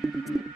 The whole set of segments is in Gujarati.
Thank you.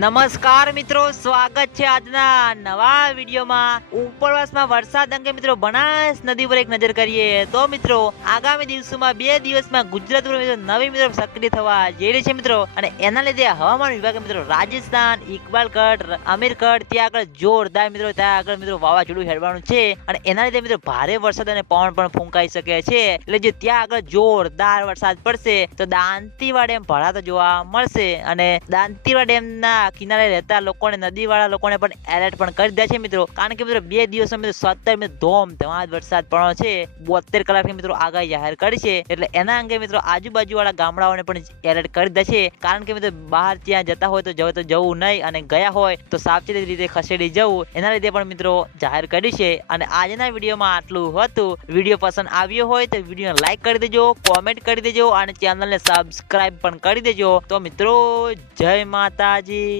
નમસ્કાર મિત્રો, સ્વાગત છે આજના નવા વિડીયોમાં. ઉપરવાસમાં વરસાદ અંગે મિત્રો બનાસ નદી પર એક નજર કરીએ તો મિત્રો, આગામી દિવસોમાં બે દિવસમાં ગુજરાત પર મિત્રો નવી મિત્રો સક્રિય થવા જઈ રહી છે મિત્રો. અને એના લીધે હવામાન વિભાગે મિત્રો રાજસ્થાન, ઇકબાલગઢ, અમીરગઢ ત્યાં આગળ જોરદાર મિત્રો, ત્યાં આગળ મિત્રો વાવાઝોડું હેડવાનું છે. અને એના લીધે મિત્રો ભારે વરસાદ અને પવન પણ ફૂંકાઈ શકે છે. એટલે જો ત્યાં આગળ જોરદાર વરસાદ પડશે, તો દાંતીવાડ ડેમ ભરાતો જોવા મળશે. અને દાંતીવાડ ડેમના કિનારે રહેતા લોકોને, નદીવાળા લોકોને પણ એલર્ટ પણ કરી દે છે મિત્રો. કારણ કે મિત્રો, બે દિવસમાં મિત્રો સત્તર મિત્રો ધોમ વરસાદ પડવાનો છે. બોતેર કલાકની મિત્રો આગાહી જાહેર કરી છે. એટલે એના અંગે મિત્રો આજુબાજુવાળા ગામડાઓને પણ એલર્ટ કરી દે છે. કારણ કે મિત્રો, બહાર ત્યાં જતા હોય તો જવું તો જવું નહીં અને ગયા હોય તો સાવચેતી રીતે ખસેડી જવું. એના લીધે પણ મિત્રો જાહેર કર્યું છે. અને આજના વિડીયોમાં આટલું હતું. વીડિયો પસંદ આવ્યો હોય તો વીડિયો લાઈક કરી દેજો કોમેન્ટ કરી દેજો અને ચેનલને સબસ્ક્રાઇબ પણ કરી દેજો. તો મિત્રો, જય માતાજી.